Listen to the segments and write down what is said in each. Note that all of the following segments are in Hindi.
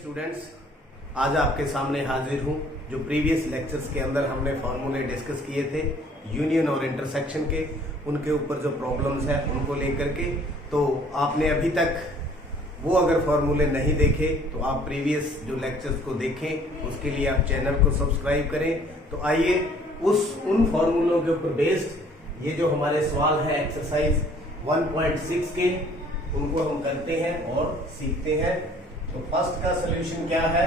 स्टूडेंट्स, आज आपके सामने हाजिर हूं। जो प्रीवियस लेक्चर्स के अंदर हमने फॉर्मूले डिस्कस किए थे यूनियन और इंटरसेक्शन के, उनके ऊपर जो प्रॉब्लम्स हैं उनको लेकर के, तो आपने अभी तक वो अगर फॉर्मूले नहीं देखे तो आप प्रीवियस जो लेक्चर्स को देखें। उसके लिए आप चैनल को सब्सक्राइब करें। तो आइए उन फॉर्मूलों के ऊपर बेस्ड ये जो हमारे सवाल है एक्सरसाइज 1.6 के, उनको हम करते हैं और सीखते हैं। तो फर्स्ट का सोल्यूशन क्या है?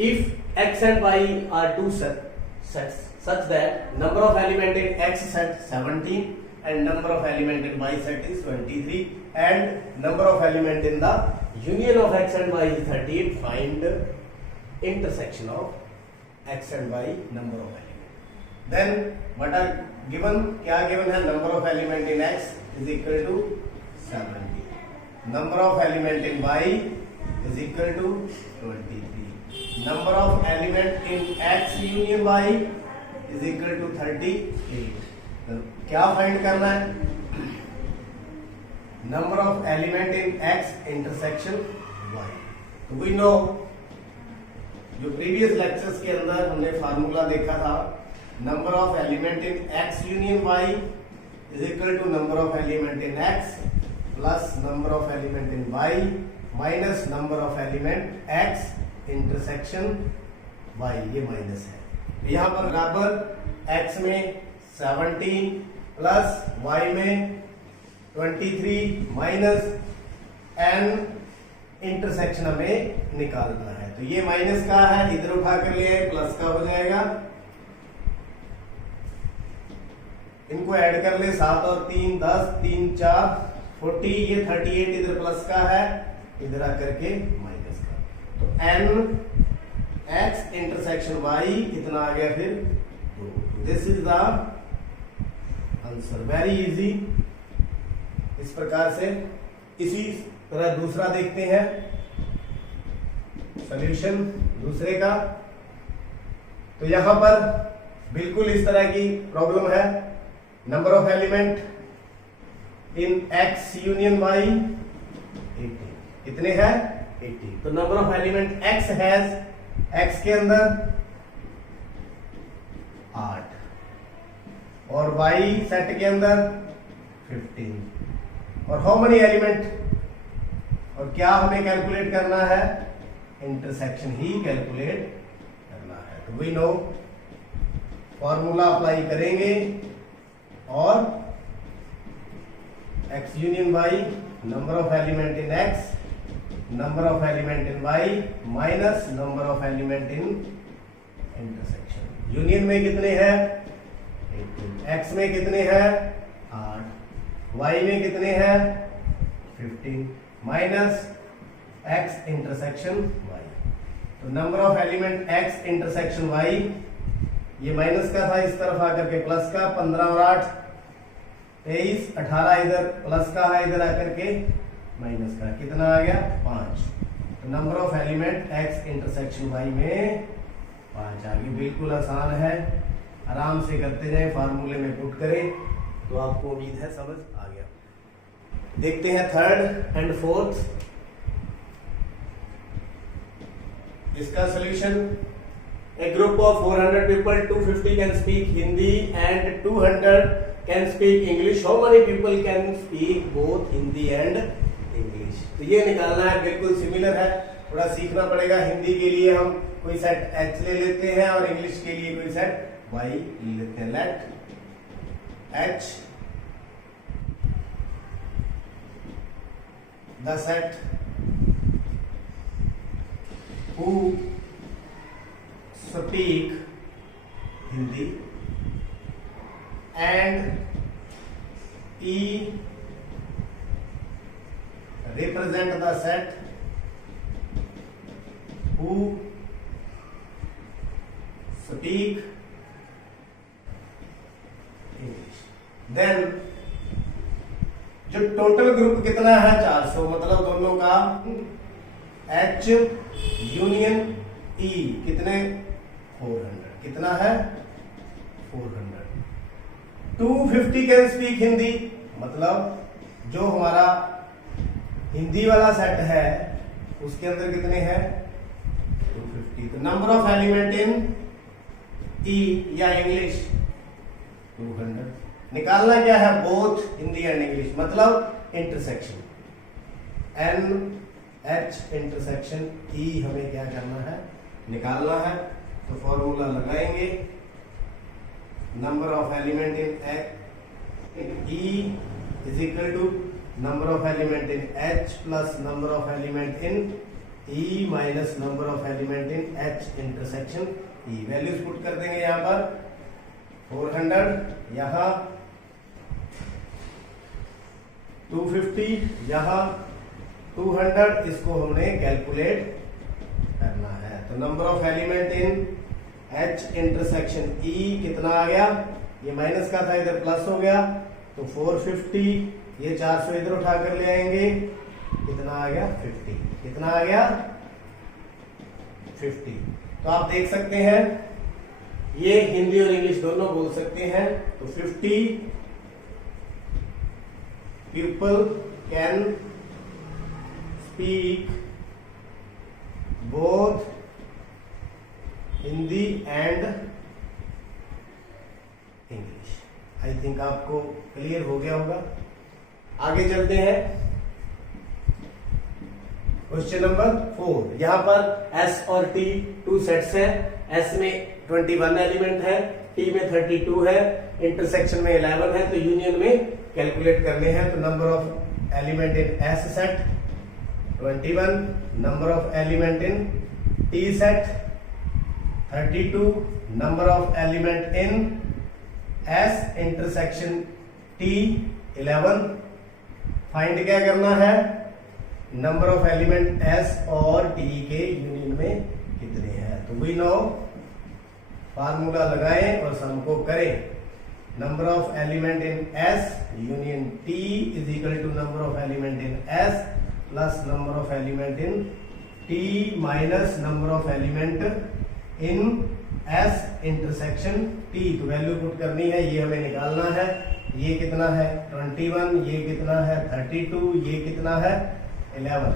If x and y are two sets such that number of element in x set 17 and number of element in y set is 23 and number of element in the union of x and y is 38, find intersection of x and y number of element. Then what are given? क्या given है? Number of element in x is equal to 70. Number of element in y is equal to 23. Number of element in x union y is equal to 38. तो क्या फाइंड करना है? Number of element in x intersection y. तो we know, जो प्रीवियस लेक्चर्स के अंदर हमने फार्मूला देखा था, number of element in x union y is equal to number of element in x plus number of element in y minus number of element x intersection y, ये माइनस है। यहाँ पर बराबर x में 17 प्लस y में 23 माइनस n इंटरसेक्शन हमें निकालना है। तो ये माइनस का है, इधर उठा कर ले आए, प्लस का हो जाएगा। इनको ऐड कर ले, 7 और 3 10, 3 4 40, ये 38 इधर प्लस का है, इधर आकर के माइनस का। तो n x इंटरसेक्शन y कितना आ गया फिर? 2। This is the answer, very easy. इस प्रकार से इसी तरह दूसरा देखते हैं सॉल्यूशन दूसरे का। तो यहां पर बिल्कुल इस तरह की प्रॉब्लम है। Number of element in x union y 18, कितने हैं? 18। तो number of element x has, x के अंदर 8 और y सेट के अंदर 15। और हाउ मेनी एलिमेंट, और क्या हमें कैलकुलेट करना है? इंटरसेक्शन ही कैलकुलेट करना है। तो वी नो, फॉर्मूला अप्लाई करेंगे और x union y, number of element in x, number of element in y minus number of element in intersection. Union में कितने हैं? 18। x में कितने हैं? 8। y में कितने हैं? 15 माइनस x इंटरसेक्शन y। तो number of element x intersection y, ये माइनस का था, इस तरफ आकर के प्लस का। 15 और 8 23, 18 इधर प्लस का है, इधर आकर के माइनस का। कितना आ गया? 5। तो number of element x intersection y में 5 आ गई। बिल्कुल आसान है, आराम से करते जाएं, फार्मूले में पुट करें तो आपको उम्मीद है समझ आ गया। देखते हैं थर्ड एंड फोर्थ, इसका solution. A group of 400 people, 250 can speak Hindi and 200 can speak English. How many people can speak both Hindi and English? तो ये निकालना है, बिल्कुल सिमिलर है, थोड़ा सीखना पड़ेगा। हिंदी के लिए हम कोई सेट H ले लेते हैं और इंग्लिश के लिए कोई सेट Y ले लेते हैं। Let H the set who speak Hindi and E represent the set who speak English. Then जो टोटल ग्रुप कितना है? 400, मतलब दोनों का H यूनियन E कितने? 400। कितना है? 400। 250 कैन स्पीक हिंदी, मतलब जो हमारा हिंदी वाला सेट है उसके अंदर कितने हैं 250। तो number of element in E या इंग्लिश 200। निकालना क्या है बोथ हिंदी एंड इंग्लिश, मतलब intersection N H intersection E हमें क्या करना है निकालना है। तो फॉर्मूला लगाएंगे number of element in E is equal to number of element in H plus number of element in E minus number of element in H intersection E. Values put कर देंगे यहां पर 400, यहां 250, यहां 200। इसको हमने कैलकुलेट करना है। तो number of element in H intersection ई कितना आ गया, ये माइनस का था इधर प्लस हो गया तो 450, ये 400 इधर उठा कर ले आएंगे, कितना आ गया 50। कितना आ गया 50। तो आप देख सकते हैं ये हिंदी और इंग्लिश दोनों बोल सकते हैं। तो 50 people can speak both Hindi and English. I think आपको क्लियर हो गया होगा। आगे चलते हैं क्वेश्चन नंबर 4। यहां पर एस और टी 2 सेट्स हैं। एस में 21 एलिमेंट है, टी में 32 है, इंटरसेक्शन में 11 है। तो यूनियन में कैलकुलेट करने हैं। तो number of element in S set 21, number of element in T set 32, number of element in S intersection T 11। Find क्या करना है नंबर ऑफ एलिमेंट एस और टी के यूनियन में कितने हैं। तो वी नो फार्मूला लगाएं और सम को करें। Number of element in S union T is equal to number of element in S plus number of element in T minus number of element in S intersection T. तो वैल्यू पुट करनी है, ये हमें निकालना है। ये कितना है 21, ये कितना है 32, ये कितना है 11।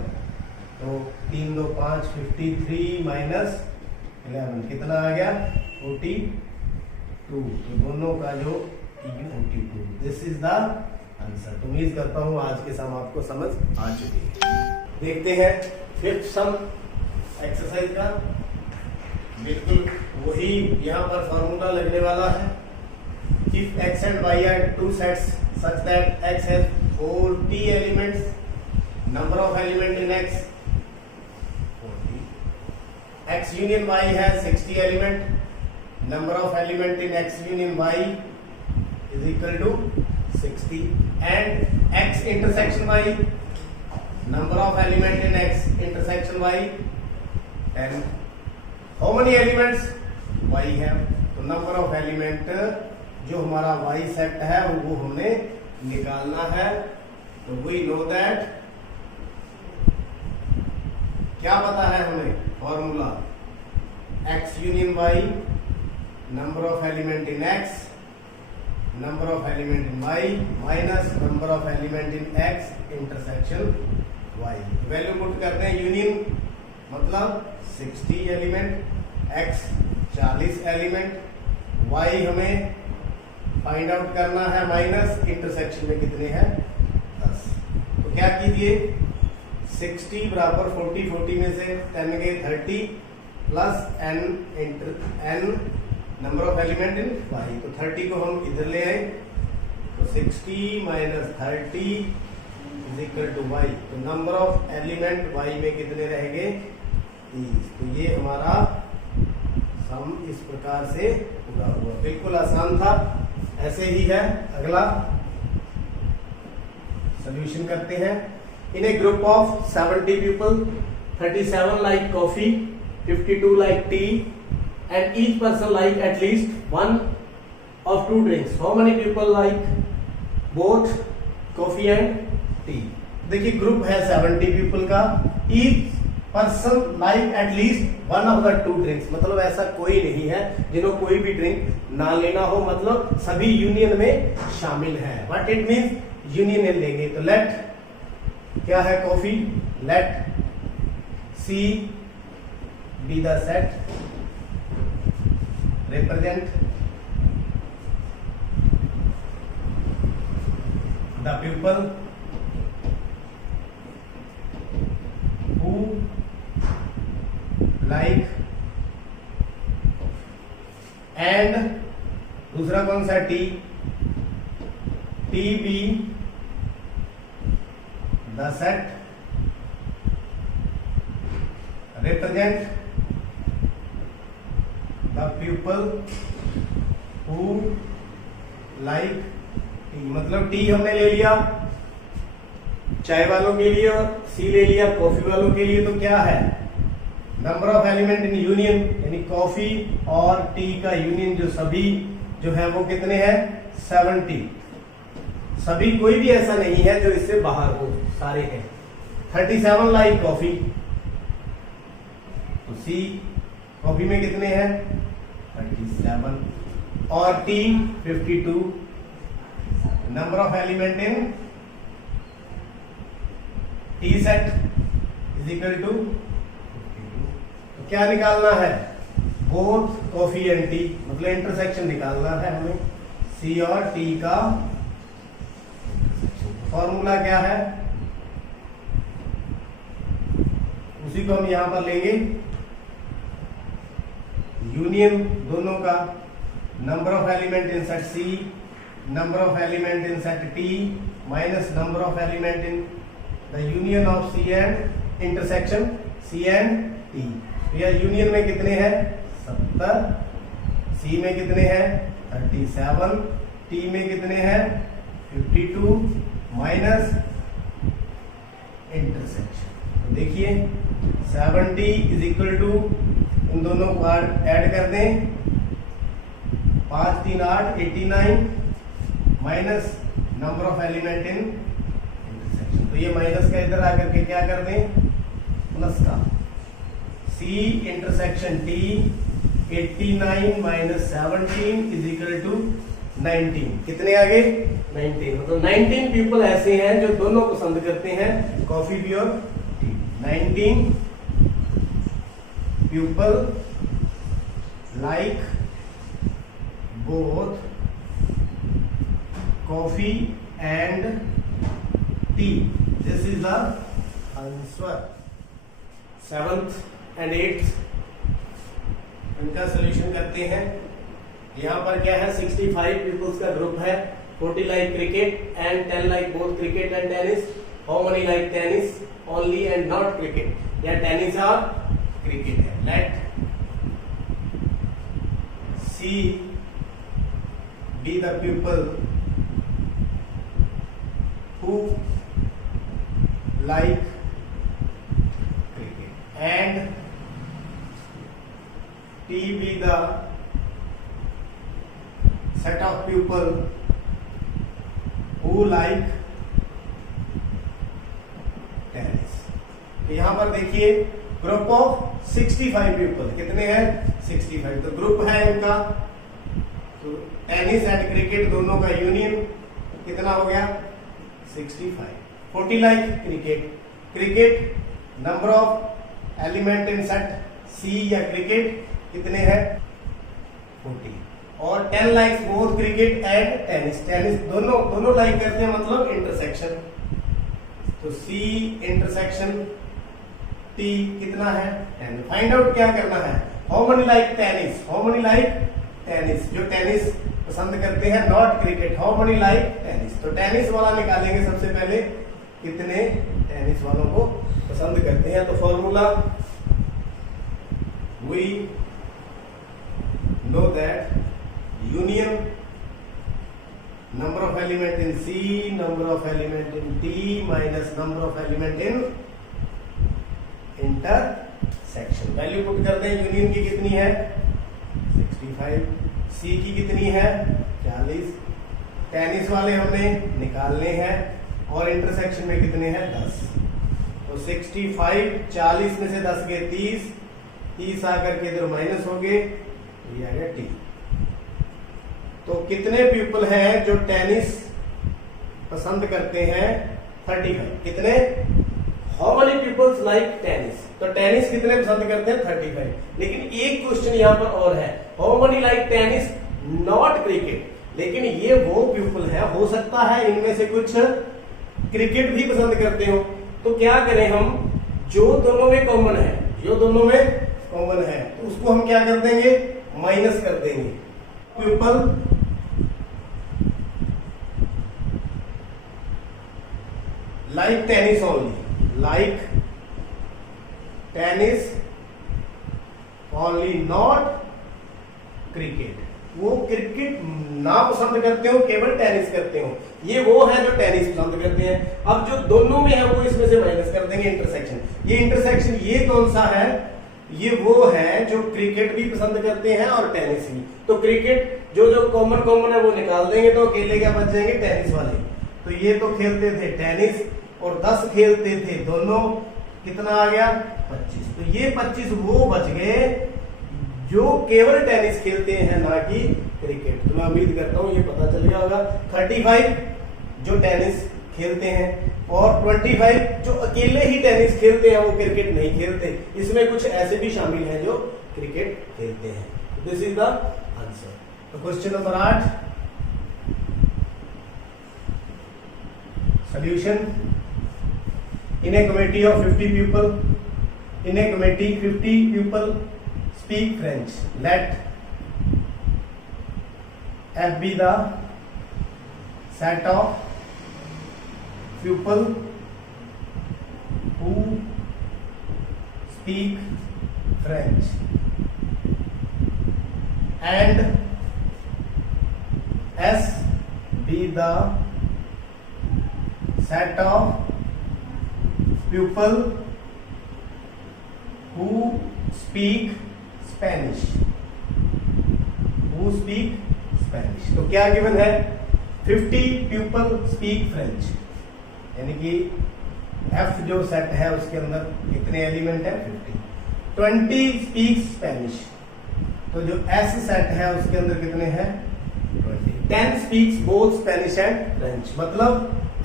तो 3 2 5 53 माइनस 11 कितना आ गया 42। तो दोनों का जो 42, दिस इज द आंसर। तो उम्मीद करता हूं आज के सम आपको समझ आ चुकी है। देखते हैं 5th सम एक्सरसाइज का। बिल्कुल वही यहाँ पर फॉर्मूला लगने वाला है। If x and y are two sets such that x has 40 elements, number of element in x 40. X union y has 60 element, number of element in x union y is equal to 60, and x intersection y, number of element in x intersection y 10. How many elements y have? तो number of element जो हमारा y सेट है वो हमने निकालना है। तो वी नो दैट क्या पता है हमें formula x union y, number of element in x, number of element in y minus number of element in x intersection y। Value put करते हैं। यूनियन मतलब 60 एलिमेंट, x 40 एलिमेंट, y हमें फाइंड आउट करना है माइनस इंटरसेक्शन में कितने हैं 10। तो क्या कीजिए 60 बराबर 40, 40 में से 10 गए 30 plus n number of element in y। तो 30 को हम इधर ले आए तो 60 minus 30 is equal to y। तो नंबर ऑफ एलिमेंट y में कितने रहेंगे 30। तो ये हमारा सम इस प्रकार से पूरा हुआ। बिल्कुल आसान था, ऐसे ही है। अगला सॉल्यूशन करते हैं। In a group of 70 people 37 like coffee, 52 like tea and each person like at least one of 2 drinks. How many people like both coffee and tea. देखिए ग्रुप है 70 पीपल का, each person like at least one of the 2 drinks, मतलब ऐसा कोई नहीं है जिन्हों कोई भी ड्रिंक ना लेना हो, मतलब सभी यूनियन में शामिल है। बट इट मीन्स यूनियन लेंगे। तो लेट क्या है coffee, let C be the set represent the pupil who like and दूसरा कौन सा T be the set represent the pupil who like T। मतलब T हमने ले लिया चाय वालों के लिए और C ले लिया कॉफी वालों के लिए, तो क्या है number of element in union, यानी कॉफी और टी का यूनियन जो सभी जो है वो कितने हैं 70। सभी कोई भी ऐसा नहीं है जो इससे बाहर हो, सारे हैं। 37 लाइक कॉफी, तो सी कॉफी में कितने हैं 37 और tea 52। Number of element in T set is equal to, तो क्या निकालना है बोथ कॉफी एंड टी, मतलब इंटरसेक्शन निकालना है हमें सी और टी का। फॉर्मूला क्या है उसी को हम यहां पर लेंगे, यूनियन दोनों का, number of element in set C number of element in set T minus number of element in the union of C and intersection C and T. यह यूनियन में कितने हैं 70, सी में कितने हैं 37, टी में कितने हैं 52 माइनस इंटरसेक्शन। तो देखिए 70 इज इक्वल टू, इन दोनों को ऐड कर दें 5 3 8 89 minus number of element in intersection. तो ये माइनस का इधर आकर के क्या कर दें प्लस का, C intersection T 89 minus 17 is equal to 19। कितने आगे 19, मतलब 19 पीपल ऐसे हैं जो दोनों पसंद करते हैं कॉफी भी और T. 19 people like both coffee and T. This is the answer. 7th and 8th इनका सोल्यूशन करते हैं। यहाँ पर क्या है 65 पीपल्स का ग्रुप है, 40 like cricket and 10 like both cricket and tennis. How many like tennis only and not cricket, या टेनिस और क्रिकेट है। Let C be the people who like cricket and T be the set of people who like tennis। तो यहां पर देखिए ग्रुप ऑफ 65 पीपल, कितने हैं 65, तो ग्रुप है इनका, तो टेनिस एंड क्रिकेट दोनों का यूनियन कितना हो गया 65। 40 like cricket, cricket number of element in set C या क्रिकेट कितने हैं 40, और 10 likes both cricket and tennis, tennis दोनों लाइक करते हैं, मतलब इंटरसेक्शन। तो सी इंटरसेक्शन टी कितना है 10। फाइंड आउट क्या करना है, how many like tennis, how many like tennis, जो टेनिस पसंद करते हैं not cricket, how many like tennis. तो टेनिस वाला निकालेंगे सबसे पहले, कितने टेनिस वालों को पसंद करते हैं। तो formula we know that union number of element in C number of element in T minus number of element in intersection. Value put करते हैं, यूनियन की कितनी है 65, सी की कितनी है 40, टेनिस वाले हमने निकालने हैं, और इंटरसेक्शन में कितने हैं 10। तो 65 40 में से 10 गए 30 आकर के इधर माइनस हो गए, तो ये आ गया टी। तो कितने पीपल हैं जो टेनिस पसंद करते हैं 35, कितने how many peoples like tennis, तो टेनिस कितने पसंद करते हैं 35। लेकिन एक क्वेश्चन यहाँ पर और है, how many like tennis not cricket, लेकिन ये वो पीपल है, हो सकता है इनमें से कुछ क्रिकेट भी पसंद करते हो, तो क्या करें हम, जो दोनों में कॉमन है, जो दोनों में कॉमन है तो उसको हम क्या कर देंगे, माइनस कर देंगे। People like tennis only, like tennis only not cricket, वो क्रिकेट ना पसंद करते हो, केवल टेनिस करते हो, ये वो है जो टेनिस पसंद करते हैं। अब जो दोनों में है वो इसमें से माइनस कर देंगे, इंटरसेक्शन। ये इंटरसेक्शन ये कौन सा है, ये वो है जो क्रिकेट भी पसंद करते हैं और टेनिस भी। तो क्रिकेट जो जो कॉमन है वो निकाल देंगे, तो अकेले क्या बच जाएंगे, टेनिस वाले। तो ये तो खेलते थे टेनिस और 10 खेलते थे दोनों, कितना आ गया 25। तो ये 25 वो बच गए जो केवल टेनिस खेलते हैं, ना कि क्रिकेट। तो मैं उम्मीद करता हूं ये पता चल गया होगा। 35 जो टेनिस खेलते हैं और 25 जो अकेले ही टेनिस खेलते हैं, वो क्रिकेट नहीं खेलते। इसमें कुछ ऐसे भी शामिल हैं जो क्रिकेट खेलते हैं। This is the answer. तो question number 8 solution. In a committee of 50 people, in a committee 50 people speak French. Let F be the set of people who speak French and S be the set of people who speak Spanish, who speak Spanish। तो क्या गिवन है, 50 people speak French, यानी कि F जो सेट है उसके अंदर कितने एलिमेंट है 50। 20 speak Spanish, तो जो S सेट है उसके अंदर कितने हैं 20। 10 speaks both Spanish and French, मतलब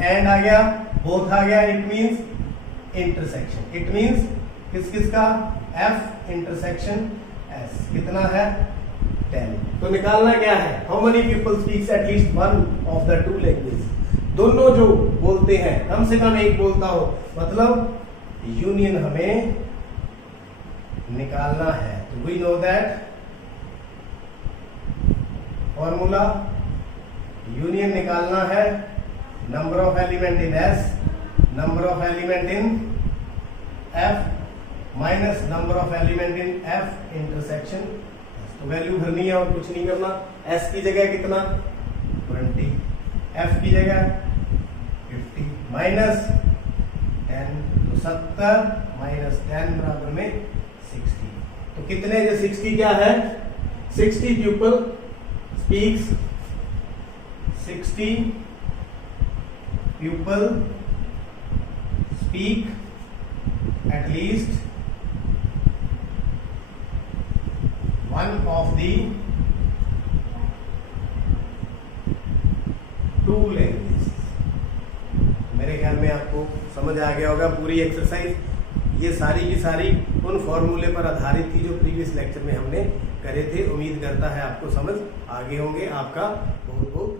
एंड आ गया, बोथ आ गया, it means intersection. It means किस किस का, F इंटरसेक्शन S कितना है 10। तो निकालना क्या है, how many people speaks at least one of the two language, दोनों जो बोलते हैं कम से कम एक बोलता हो, मतलब यूनियन हमें निकालना है। तो we know that formula, union निकालना है, number of element in S, number of element in F minus number of element in F intersection. तो वैल्यू भरनी है और कुछ नहीं करना। S की जगह कितना 20, F की जगह 50 माइनस 10, तो 70 माइनस 10 बराबर में 60। तो कितने, जो 60 क्या है, 60 people speaks, 60 people speak at least one of the two languages। मेरे ख्याल में आपको समझ आ गया होगा पूरी एक्सरसाइज। ये सारी की सारी उन फॉर्मूले पर आधारित थी जो प्रीवियस लेक्चर में हमने करे थे। उम्मीद करता है आपको समझ आगे होंगे। आपका बहुत बहुत